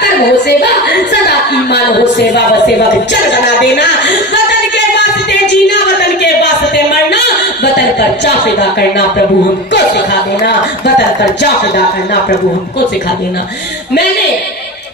कर्म हो सेवा, सदा ईमान हो सेवा, व सेवक जन बना देना। वतन के वास्ते जीना, वतन के वास्ते मरना, वतन पर जा फिदा करना प्रभु हमको सिखा देना, वतन पर जा फिदा करना प्रभु हमको सिखा देना। मैंने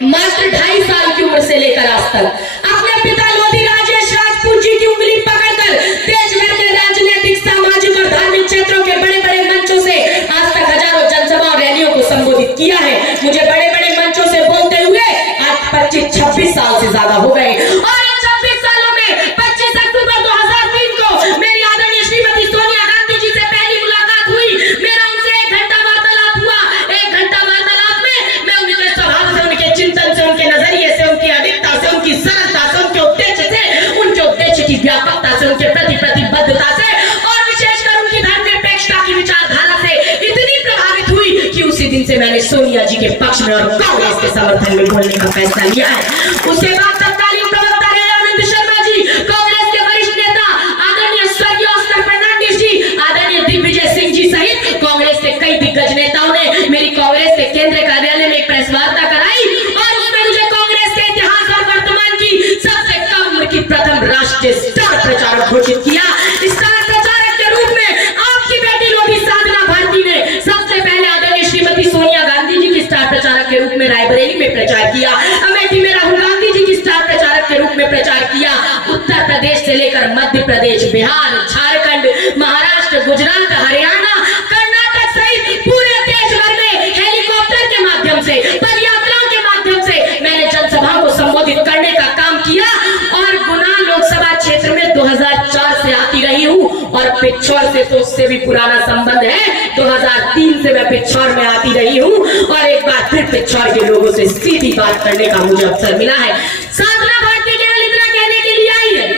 मात्र 2.5 साल की उम्र से लेकर आज तक अपने पिता लोधी राजेश राजपूत जी की उंगली पकड़कर देश भर के राजनीतिक, सामाजिक और धार्मिक क्षेत्रों के बड़े बड़े मंचों से आज तक हजारों जनसभा और रैलियों को संबोधित किया है। मुझे बड़े बड़े मंचों से बोलते हुए आज 25-26 साल से ज्यादा हो गए और 26 सालों में 25 अक्टूबर 2003 को मेरी आदरणीय श्रीमती सोनिया गांधी जी से पहली मुलाकात हुई। मेरा उनसे 1 घंटा वार्तालाप हुआ। 1 घंटा वार्तालाप में मैं उनके स्वभाव से, उनके चिंतन से, उनके नजरिए से, उनकी अधिकता से, उनकी सरलता से, उनके उद्देश्य से, उनके उद्देश्य की व्यापकता से, उनके प्रति प्रतिबद्धता से और विशेषकर उनकी धर्मनिरपेक्षता की विचारधारा से इतनी प्रभावित हुई कि उसी दिन से मैंने सोनिया जी के पक्ष में और कांग्रेस के समर्थन में बोलने का फैसला लिया है। उसके बाद तत्कालीन प्रवक्ता रहे आनंद शर्मा जी, कांग्रेस के वरिष्ठ नेता आदरणीय स्वर्गीय ऑस्कर फर्नांडिस जी, आदरणीय दिग्विजय सिंह जी सहित कांग्रेस के कई दिग्गज नेताओं ने मेरी कांग्रेस के केंद्रीय कार्यालय में एक प्रेस वार्ता कराई और उसमें मुझे कांग्रेस के इतिहास और वर्तमान की सबसे कम उम्र की प्रथम राष्ट्रीय स्टार प्रचारक घोषित किया। स्टार प्रचारक के रूप में आपकी बेटी लोधी साधना भारती ने सबसे पहले आदरणीय श्रीमती सोनिया गांधी जी की स्टार प्रचारक के रूप में रायबरेली में प्रचार किया। अमेठी में राहुल गांधी जी की स्टार प्रचारक के रूप में प्रचार किया। उत्तर प्रदेश से लेकर मध्य प्रदेश, बिहार, झारखंड, महाराष्ट्र, गुजरात, हरियाणा, कर्नाटक सहित पूरे देश भर में हेलीकॉप्टर के माध्यम से, पदयात्राओं के माध्यम से मैंने जनसभाओं को संबोधित करने का काम किया और गुना लोकसभा क्षेत्र में 2004 से आती रही हूँ और पिछौर से तो उससे भी पुराना संबंध है। 2003 से मैं पिछौर में आती रही हूँ और एक बार फिर पिछौर के लोगों से सीधी बात करने का मुझे अवसर मिला है। साधना भारती केवल इतना कहने के लिए आई है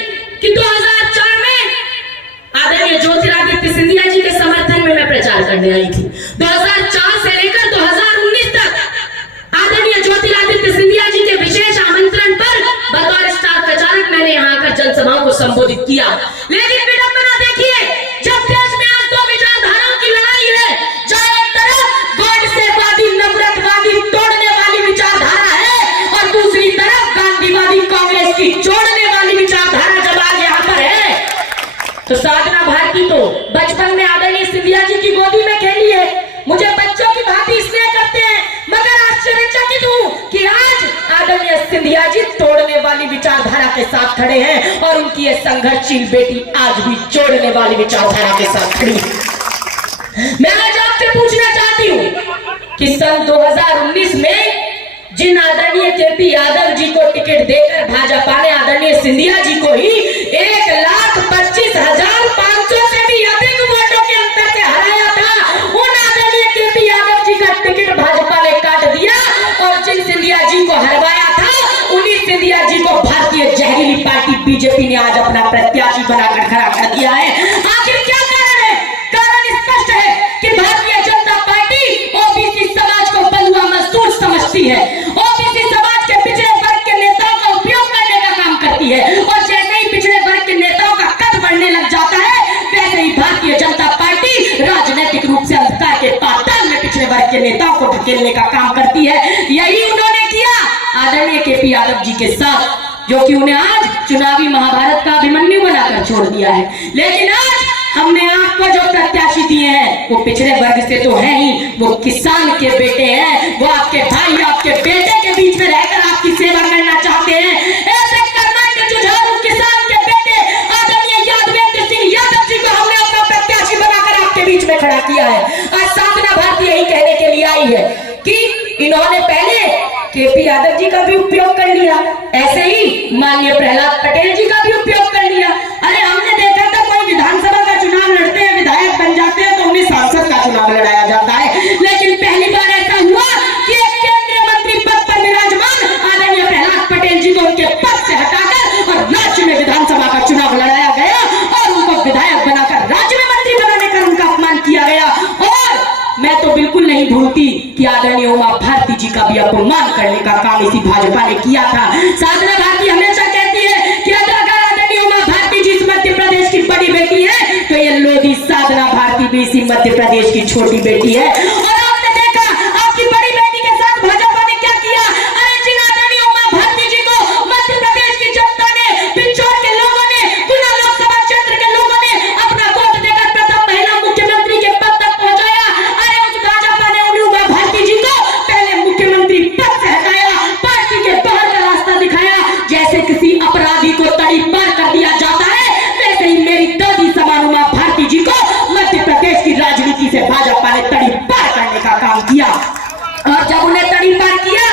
कि 2004 में आदरणीय ज्योतिरादित्य सिंधिया जी के समर्थन में मैं प्रचार करने आई थी। 2004 से लेकर 2019 तक आदरणीय ज्योतिरादित्य सिंधिया जी के विशेष आमंत्रण पर बतौर स्टार प्रचारक मैंने यहाँ आकर जनसभाओं को संबोधित किया। लेकिन विडंबना देखिए, जब देश में आज 2 विचारधाराओं की लड़ाई है, जहाँ एक तरफ गॉडसेवादी, नफरतवादी, तोड़ने वाली विचारधारा है और दूसरी तरफ गांधीवादी, कांग्रेस की जोड़ने वाली विचारधारा जब आज यहाँ पर है, तो साधना भारती तो बचपन में आदरणीय सिंधिया जी की गोदी में खेली है। मुझे बच्चों की भांति स्नेह करते हैं, मगर आश्चर्यचकित हूँ कि आज आदरणीय सिंधिया जी तोड़ने वाली विचारधारा के साथ खड़े हैं और उनकी ये संघर्षशील बेटी आज भी जोड़ने वाली विचारधारा के साथ खड़ी। मैं आज आपसे पूछना चाहती हूँ कि सन 2019 में जिन आदरणीय केपी यादव जी को टिकट देकर भाजपा ने आदरणीय सिंधिया जी को ही 1,25,500 से भी अधिक वोटों के अंतर से हराया था, उन आदरणीय केपी यादव जी का टिकट भाजपा ने काट दिया और जिन सिंधिया जी को हरवाया था उन्हीं सिंधिया जी को भारतीय जहरीली पार्टी बीजेपी ने आज अपना प्रत्याशी बनाकर खड़ा कर दिया है। आखिर क्या कारण है? कारण स्पष्ट है कि भारतीय जनता पार्टी ओबीसी समाज को बंधुआ मजदूर समझती है, ओबीसी समाज के पिछड़े वर्ग के नेताओं का उपयोग करने का काम करती है और जैसे ही पिछड़े वर्ग के नेताओं का कद बढ़ने लग जाता है वैसे ही भारतीय जनता पार्टी राजनीतिक रूप से अंधकार के पाताल में पिछड़े वर्ग के नेताओं को धकेलने का काम करती है। यही उन्होंने किया आदरणीय केपी यादव जी के साथ, जो कि उन्हें आज चुनावी महाभारत का अभिमन्यु बनाकर छोड़ दिया है। लेकिन आज हमने आपको जो प्रत्याशी दिए हैं वो पिछड़े वर्ग से तो है ही, वो किसान के बेटे हैं, वो आपके भाई, आपके बेटे के बीच में रहकर आपकी सेवा करना चाहते हैं। ऐसे कर्मठ जुझारू किसान के बेटे आदरणीय यादवेंद्र सिंह यादव जी को हमने अपना प्रत्याशी बनाकर आपके बीच में खड़ा किया है। आज साधना भारती यही कहने के लिए आई है कि इन्होंने पहले केपी यादव जी का भी उपयोग कर लिया, ऐसे ही माननीय प्रहलाद पटेल जी का भी उपयोग कर लिया। अरे हमने देखा था कोई विधानसभा का चुनाव लड़ते हैं, विधायक बन जाते हैं तो उन्हें सांसद का चुनाव लड़ाया जाता है, लेकिन पहली बार ऐसा हुआ कि एक केंद्रीय मंत्री पद पर विराजमान आदरणीय प्रहलाद पटेल जी को उनके पद से हटाकर और राज्य में विधानसभा का चुनाव लड़ाया गया और उनको विधायक बनाकर राज्य में मंत्री बनाने का उनका अपमान किया गया। और मैं तो बिल्कुल नहीं भूलती कि आदरणीय उमा भारती जी का भी अपमान करने का काम इसी भाजपा ने किया था। साधना भारती हमेशा कहती है कि अगर आदरणीय उमा भारती जी इस मध्य प्रदेश की बड़ी बेटी है तो ये लोधी साधना भारती भी इसी मध्य प्रदेश की छोटी बेटी है। और आपने देखा आपकी बड़ी बेटी के साथ भाजपा ने क्या किया। अरे जिन किया। और जब उन्हें तड़ी पार किया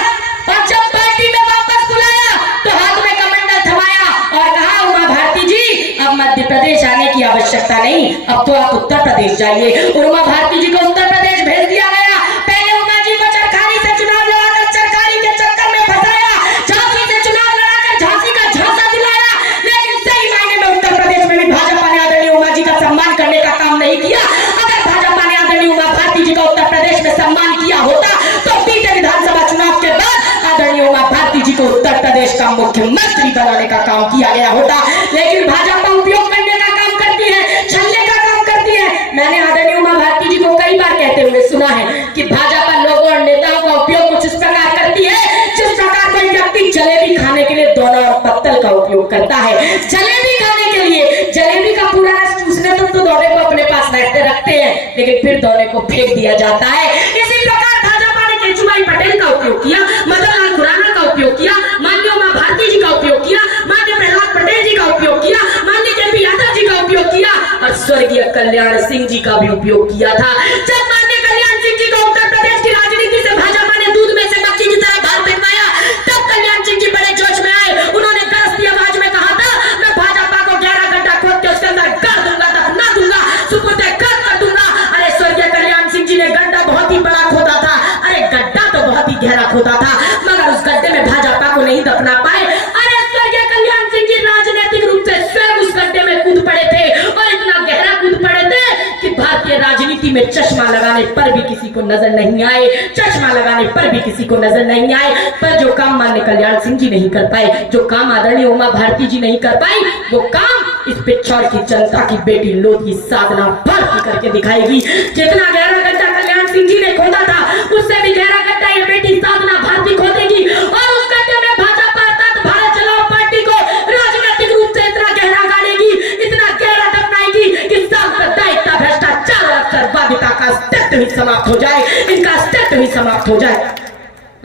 और जब पार्टी में वापस बुलाया तो हाथ में कमंडल थमाया और कहा, उमा भारती जी अब मध्य प्रदेश आने की आवश्यकता नहीं, अब तो आप उत्तर प्रदेश जाइए। उमा भारती जी को उत्तर प्रदेश भेज दिया गया। पहले उमा जी को चरखारी से चुनाव लड़ाकर चरखारी के चक्कर में फंसाया, झांसी से चुनाव लड़ाकर झांसी का झांसा दिलाया, लेकिन सही मायने में उत्तर प्रदेश में भी भाजपा ने आदरणीय उमा जी का सम्मान करने का काम नहीं किया। अगर भाजपा ने आदरणीय उमा भारती जी का उत्तर प्रदेश में सम्मान किया होता तो बीते विधानसभा चुनाव के बाद आदरणीय उमा भारती जी को उत्तर प्रदेश का मुख्यमंत्री बनाने का काम किया गया होता। लेकिन भाजपा उपयोग करने का काम करती है, छलने का काम करती है। मैंने आदरणीय उमा भारती जी को कई बार कहते हुए सुना है कि भाजपा लोगों और नेताओं का उपयोग कुछ इस प्रकार करती है जिस प्रकार कोई व्यक्ति जलेबी खाने के लिए दोना और पत्तल का उपयोग करता है। जलेबी खाने के लिए जलेबी का पूरा रस चूसने तक तो दोने को अपने पास रखते हैं, लेकिन फिर दोने को फेंक दिया जाता है। इसी प्रकार भाजपा ने केशुभाई पटेल का उपयोग किया, मदन लाल खुराना का उपयोग किया, माननीय उमा भारती जी का उपयोग किया, माननीय प्रहलाद पटेल जी का उपयोग किया, माननीय केपी यादव जी का उपयोग किया और स्वर्गीय कल्याण सिंह जी का भी उपयोग किया था। जब माननीय कल्याण सिंह जी को उत्तर प्रदेश की राजनीति से भाजपा ने दूध में से मक्खी की तरह बाहर फेंकवाया, तब कल्याण सिंह जी बड़े जोश में आए। उन्होंने गरजती आवाज में कहा था, मैं भाजपा को 11 घंटा खोद के उसके अंदर कर दूंगा, दफना दूंगा, सुपुर्द कर दूंगा। अरे स्वर्गीय कल्याण सिंह जी ने गड्ढा बहुत ही बड़ा खोदा था, अरे गड्ढा तो बहुत ही गहरा खोदा था, मगर उस गड्ढे में भाजपा को नहीं दफना पाए। अरे स्वर्गीय कल्याण सिंह जी राजनीतिक रूप से स्वयं उस गड्ढे में कूद पड़े थे और इतना गहरा कूद पड़े थे कि भारतीय राजनीति में चश्मा लगाने पर भी किसी को नजर नहीं आए, चश्मा लगाने पर भी किसी को नजर नहीं आए। पर जो काम माननीय कल्याण सिंह जी नहीं कर पाए, जो काम आदरणीय उमा भारती जी नहीं कर पाई, वो काम इस पिछौर की जनता की बेटी लोधी साधना भारती करके दिखाएगी। जितना गहरा गड्ढा कल्याण सिंह जी ने खोदा था, उससे भी गहरा गड्ढा ये बेटी साधना भारती खोदेगी और उस गड्ढे में भाजपा अर्थात भारत चलाओ पार्टी को राजनीतिक रूप से इतना गहरा गाड़ेगी, इतना गहरा दफनाएगी कि सांप्रदायिकता, भ्रष्टाचार और अवसरवादिता का अस्तित्व ही समाप्त हो जाए, इनका अस्तित्व ही समाप्त हो जाए।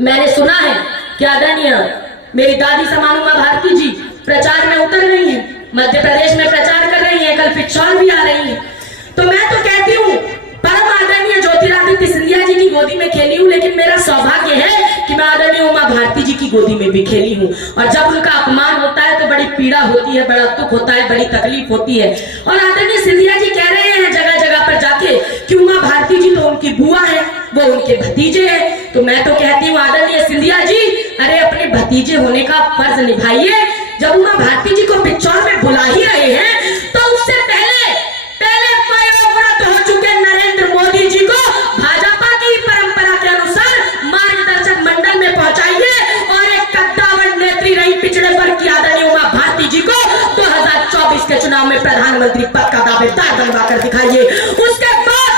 मैंने सुना है कि आदरणीय मेरी दादी समान उमा भारती जी प्रचार में उतर रही है, मध्य प्रदेश में प्रचार कर रही है, कल पिछौर भी आ रही है। तो मैं तो कहती हूँ परम आदरणीय ज्योतिरादित्य सिंधिया जी की गोदी में खेली हूँ, लेकिन मेरा सौभाग्य है कि मैं आदरणीय उमा भारती जी की गोदी में भी खेली हूँ। और जब उनका अपमान होता है तो बड़ी पीड़ा होती है, बड़ा दुख होता है, बड़ी तकलीफ होती है। और आदरणीय सिंधिया जी कह रहे हैं जगह जगह पर जाके कि उमा भारती जी तो उनकी बुआ है, वो उनके भतीजे हैं। तो मैं तो कहती हूँ आदरणीय सिंधिया जी, अरे अपने भतीजे होने का फर्ज निभाइए। जब उमा भारती जी को पिछौर में बुला ही रहे हैं तो उससे पहले वयोवृद्ध हो चुके नरेंद्र मोदी जी को भाजपा की परंपरा के अनुसार मार्गदर्शक मंडल में पहुंचाइए और एक कद्दावर नेत्री रही पिछड़े वर्ग की आदरणीय उमा भारती जी को 2024 के चुनाव में प्रधानमंत्री पद का दावेदार बनवाकर दिखाइए। उसके बाद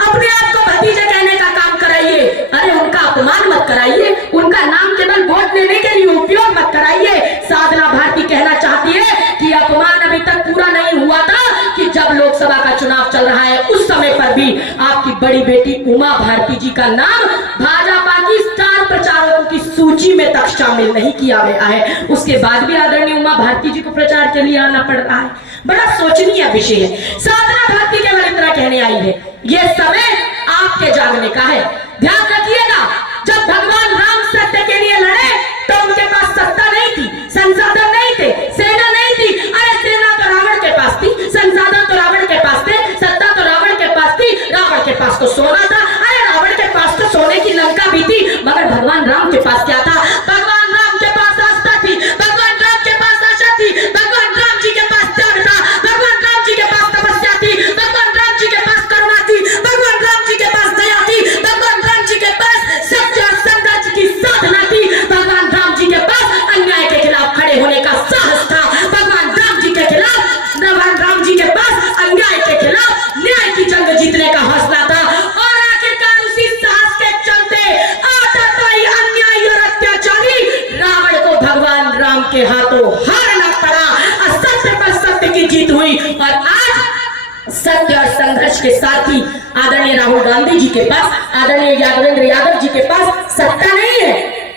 अपने आप को भतीजे कहने का काम कराइए। अरे उनका अपमान मत कराइए, उनका नाम केवल वोट लेने के लिए उपयोग मत कराइए। साधना भारती कहना चाहती है कि अपमान अभी तक पूरा नहीं हुआ था कि जब लोकसभा का चुनाव चल रहा है उस समय पर भी आपकी बड़ी बेटी उमा भारती जी का नाम भाजपा की स्टार प्रचारकों की सूची में तक शामिल नहीं किया गया है। उसके बाद भी आदरणीय उमा भारती जी को प्रचार के लिए आना पड़ रहा है। बड़ा सोचनीय विषय है। साधना भारती केवल इतना कहने आई है, यह समय आपके जागने का है। ध्यान रखिएगा, जब भगवान राम सत्य के लिए लड़े तो उनके पास सत्ता नहीं थी, संसाधन नहीं थे, सेना नहीं थी। अरे सेना तो रावण के पास थी, संसाधन तो रावण के पास थे, सत्ता तो रावण के पास थी, रावण के पास तो सोना था। अरे रावण के पास तो सोने की लंका भी थी, मगर भगवान राम के पास क्या था? भगवान राम के पास आस्था थी, भगवान राम के पास आशा थी, भगवान राम जी के पास त्याग था, भगवान राम जी के पास तपस्या थी, भगवान राम जी के पास करुणा थी, भगवान राम जी के पास दया थी, भगवान राम जी के पास सत्य और संघर्ष की साधना थी, भगवान राम जी के पास अन्याय के खिलाफ खड़े होने का साहस था, भगवान राम जी के खिलाफ, भगवान राम जी के पास अन्याय के खिलाफ न्याय की जंग जीतने का हौसला था। और आखिरकार उसी साहस के चलते आतताई, अन्यायी और अत्याचारी रावण को भगवान राम के हाथों हारना पड़ा, असत्य पर सत्य की जीत हुई। और आज सत्य और संघर्ष के साथ ही आदरणीय राहुल गांधी जी के पास, आदरणीय यादवेंद्र यादव जी के पास सत्ता नहीं है,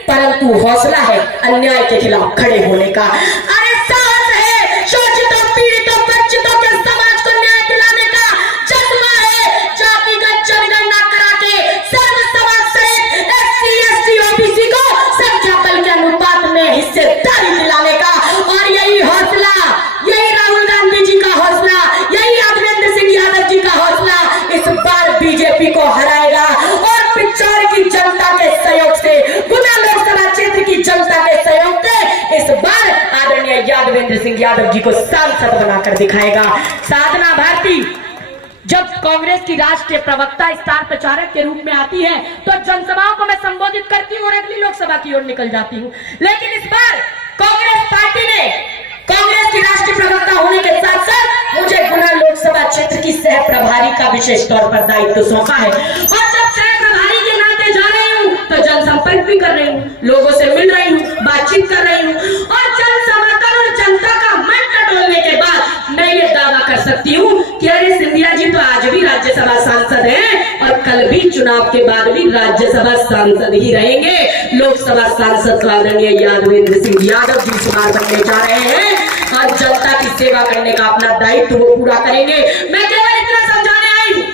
परंतु हौसला है अन्याय के खिलाफ खड़े होने का। अरे साहस है शोषितों, पीड़ितों, वंचितों के समाज को न्याय दिलाने का, जज्बा है जातिगत जनगणना करा के सर्व हिस्सेदारी दिलाने का। और यही हौसला, यही राहुल गांधी जी का हौसला, यही यादवेंद्र सिंह यादव जी का हौसला इस बार बीजेपी को हराएगा। और पिछौर की जनता के सहयोग से, गुना लोकसभा क्षेत्र की जनता के सहयोग से इस बार आदरणीय यादवेंद्र सिंह यादव जी को सांसद बनाकर दिखाएगा। साधना भारती जब कांग्रेस की राष्ट्रीय प्रवक्ता स्टार प्रचारक के रूप में आती है तो जनसभाओं को मैं संबोधित करती हूँ और अगली लोकसभा की ओर निकल जाती हूँ। लेकिन इस बार कांग्रेस पार्टी ने कांग्रेस की राष्ट्रीय प्रवक्ता होने के साथ साथ मुझे गुना लोकसभा क्षेत्र की सह प्रभारी का विशेष तौर पर दायित्व सौंपा है। और जब सह प्रभारी के नाते जा रही हूँ तो जनसंपर्क भी कर रही हूँ, लोगों से मिल रही हूँ, बातचीत कर रही हूँ। और जन समर्थन और जनता का मन टटोलने के बाद मैं ये दावा कर सकती हूँ कि अरे सिंधिया जी तो आज भी राज्यसभा सांसद हैं और कल भी चुनाव के बाद भी राज्यसभा सांसद ही रहेंगे। लोकसभा सांसद तो आदरणीय यादवेंद्र सिंह यादव जी इस बार बनने जा रहे हैं और जनता की सेवा करने का अपना दायित्व वो पूरा करेंगे। मैं केवल इतना समझाने आई हूँ,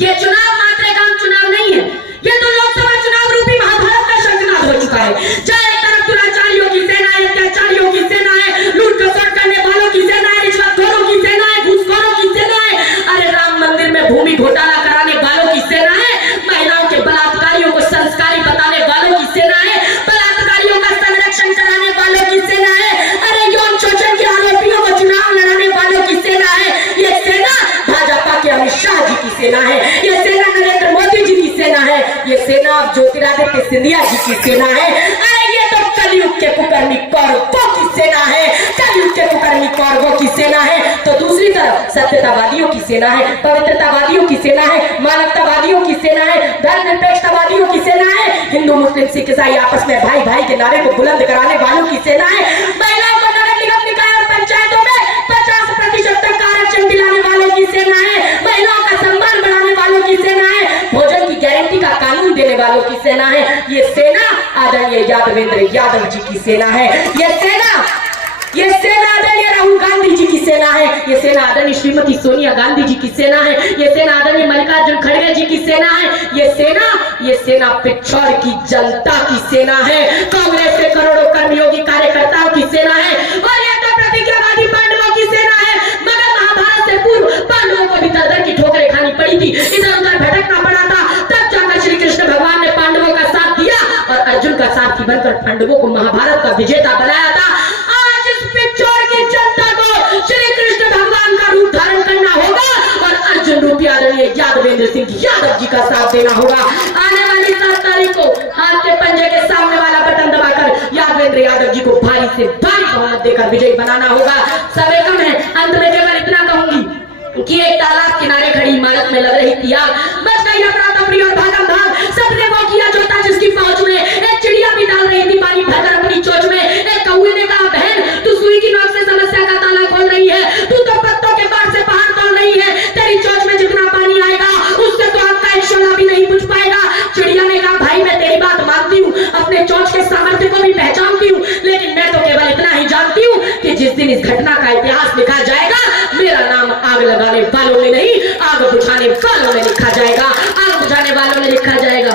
ये चुनाव मात्र एक आम चुनाव नहीं है, ये तो लोकसभा चुनाव रूपी महाभारत का शंखनाद हो चुका है। चाहे एक तरफ दुराचारियों की सेना है, अत्याचारियों की सेना है, लूट खसोट करने वालों की सेना है, रिश्वतखोरों की सेना है, घूसखोरों की सेना है, अरे राम मंदिर में भूमि घोटाला कराने वालों की सेना है, महिलाओं के बलात्कारियों को संस्कारी बताने वालों की सेना है, बलात्कारियों का संरक्षण कराने वालों की सेना है, अरे यौन शोषण के आरोपियों को चुनाव लड़ाने वालों की सेना है। ये सेना भाजपा के अमित शाह जी की सेना है, ये सेना नरेंद्र मोदी जी की सेना है, ये सेना ज्योतिरादित्य सिंधिया जी की सेना है। अरे ये तो कलयुग के कुकर्मी कौरवों की सेना है, कलयुग के कुकर्मी कौरवों की सेना है। तो दूसरी तरफ सत्यतावादियों की सेना है, पवित्रतावादियों की सेना है, मानवतावादियों की सेना है, धर्मनिरपेक्षतावादियों की सेना है, हिंदू मुस्लिम सिख ईसाई आपस में भाई भाई के नारे को बुलंद कराने वालों की सेना है, महिलाओं को नगर निगम निकाय और पंचायतों में 50% तक आरक्षण दिलाने वालों की सेना है, महिलाओं का सम्मान बढ़ाने वालों की सेना है, भोजन की गारंटी का कानून देने वालों की सेना है। ये सेना आदरणीय यादवेंद्र यादव जी की सेना है, ये सेना आदरणीय राहुल गांधी जी की सेना है, ये सेना आदरणीय श्रीमती सोनिया गांधी जी की सेना है, ये सेना आदरणीय मल्लिकार्जुन खड़गे जी की सेना है, ये सेना पिछौर की जनता की सेना है, कांग्रेस के करोड़ों कर्मयोगी कार्यकर्ताओं की सेना है, और ये तो प्रतिज्ञावादी पांडवों की सेना है। मगर महाभारत से पूर्व पांडवों को भी दर की ठोकरें खानी पड़ी थी, इधर उधर भटकना पड़ा था, तब जाकर श्री कृष्ण भगवान ने पांडवों का साथ दिया और अर्जुन का सारथी बनकर पांडवों को महाभारत का विजेता बनाया था। आज इस पिछौर की जनता को श्री कृष्ण भगवान का रूप धारण करना होगा और अर्जुन रूपी आदरणीय यादवेंद्र सिंह यादव जी का साथ देना होगा। आने वाली 7 तारीख को हाथ के पंजे के सामने वाला बटन दबाकर यादवेंद्र यादव जी को भारी से भारी बहुमत देकर विजयी बनाना होगा। समय कम है, अंत में केवल इतना कहूंगी कि एक तालाब किनारे खड़ी इमारत में लग रही थी आग, बच गई अफरा तफरी और भागम भाग, सबने वो किया जो था जिसकी पहुंच में। एक चिड़िया भी डाल रही थी पानी भरकर अपनी चोंच में, एक कौवे ने कहा बहन तू सुई की नोक से समस्या का ताला खोल रही है, तू तो पत्तों के बाढ़ से पहाड़ तोड़ रही है, तेरी चोंच में जितना पानी आएगा उससे तो आपका एक शोला भी नहीं बुझ पाएगा। चिड़िया ने कहा भाई मैं तेरी बात मानती हूँ, अपने चोंच के सामर्थ्य को भी पहचानती हूँ, लेकिन मैं तो केवल इतना ही जानती हूँ कि जिस दिन इस घटना का इतिहास लिखा जाएगा मेरा नाम आग लगाने वालों में नहीं, आग बुझाने वालों में लिखा जाएगा, आग बुझाने वालों में लिखा जाएगा।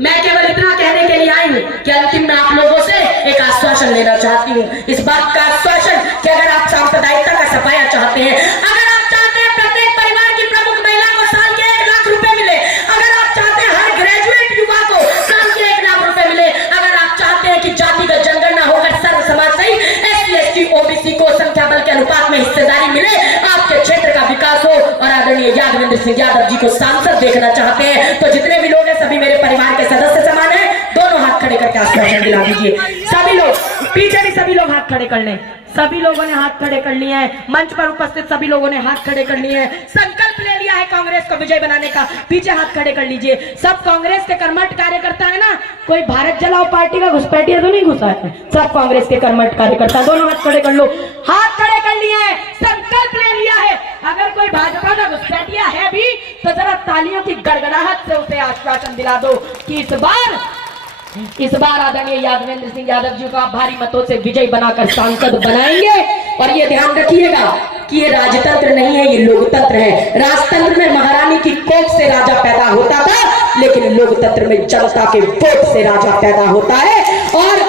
मैं केवल इतना कहने के लिए आई हूँ कि अंतिम में आप लोगों से एक आश्वासन लेना चाहती हूँ, इस बात का आश्वासन कि अगर आप सांप्रदायिकता का सफाया चाहते हैं, अगर आप चाहते हैं प्रत्येक परिवार की प्रमुख महिला को साल के 1 लाख रुपए मिले, अगर आप चाहते हैं हर ग्रेजुएट युवा को साल के 1 लाख रुपए मिले, अगर आप चाहते हैं कि जातिगत जनगणना होकर सर्व समाज सहित SC ST OBC को संख्या बल के अनुपात में हिस्सेदारी मिले, आपके क्षेत्र का विकास हो और आदरणीय यादवेंद्र सिंह यादव जी को सांसद देखना चाहते हैं तो जितने भी लोग हैं सभी मेरे परिवार के सदस्य समान है, दोनों हाथ खड़े करके आश्वासन दिला दीजिए। सभी लोग पीछे भी सभी लोग हाथ खड़े कर लें, सभी लोगों ने हाथ खड़े कर लिए हैं, मंच पर उपस्थित सभी लोगों ने हाथ खड़े कर लिए हैं, संकल्प ले लिया है कांग्रेस को विजय बनाने का, पीछे हाथ खड़े कर लीजिए। सब कांग्रेस के कर्मठ कार्यकर्ता है ना, कोई भारत जलाओ पार्टी का घुसपैठिया तो नहीं घुसा है, सब कांग्रेस के कर्मठ कार्यकर्ता, दोनों हाथ खड़े कर लो, हाथ खड़े कर लिए हैं, संकल्प ले लिया है। अगर कोई भाजपा का घुसपैठिया है भी तो जरा तालियों की गड़गड़ाहट से उसे आश्वासन दिला दो कि इस बार आदरणीय यादवेंद्र सिंह यादव जी को आप भारी मतों से विजयी बनाकर सांसद बनाएंगे। और ये ध्यान रखिएगा कि ये राजतंत्र नहीं है, ये लोकतंत्र है। राजतंत्र में महारानी की कोख से राजा पैदा होता था, लेकिन लोकतंत्र में जनता के वोट से राजा पैदा होता है। और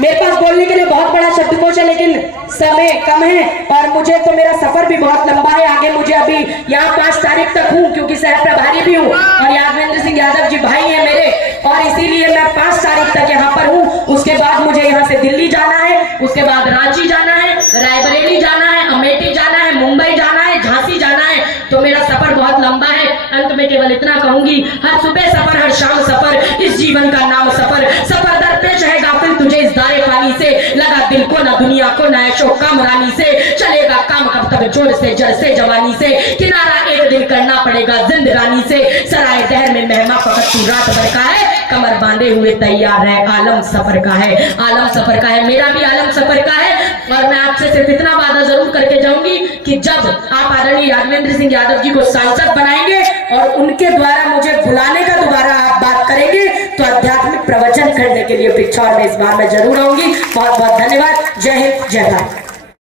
मेरे पास बोलने के लिए बहुत बड़ा शब्दकोश है, लेकिन समय कम है और मुझे तो मेरा सफर भी बहुत लंबा है। आगे मुझे अभी यहाँ 5 तारीख तक हूँ, क्योंकि शहर प्रभारी भी हूँ और यादवेंद्र सिंह यादव जी भाई हैं मेरे, और इसीलिए मैं 5 तारीख तक यहाँ पर हूँ। उसके बाद मुझे यहाँ से दिल्ली जाना है, उसके बाद रांची जाना है, रायबरेली जाना है, अमेठी जाना है, मुंबई जाना है, झांसी जाना है। तो मेरा सफर बहुत लंबा है। अंत में केवल इतना कहूंगी, हर सुबह सफर, हर शाम सफर, इस जीवन का नाम सफर। सफर दरपेश है गाफिल तुझे इस दाए पानी से, लगा दिल को ना दुनिया को ना ऐशो काम रानी से। चलेगा काम कब तक जोर से जड़ से जवानी से, किनारा एक दिन करना पड़ेगा जिंदगानी से। सराय दहर में मेहमा फकत तू रात भर का है, कमर बांधे हुए तैयार है, आलम सफर का है, आलम सफर का है, मेरा भी आलम सफर का है। और मैं आपसे सिर्फ इतना वादा जरूर करके जाऊंगी कि जब आप आदरणीय यादवेंद्र सिंह यादव जी को सांसद बनाएंगे और उनके द्वारा मुझे बुलाने का दोबारा आप बात करेंगे, तो आध्यात्मिक प्रवचन करने के लिए पिछौर में इस बार मैं जरूर आऊंगी। बहुत बहुत धन्यवाद। जय हिंद, जय भारत।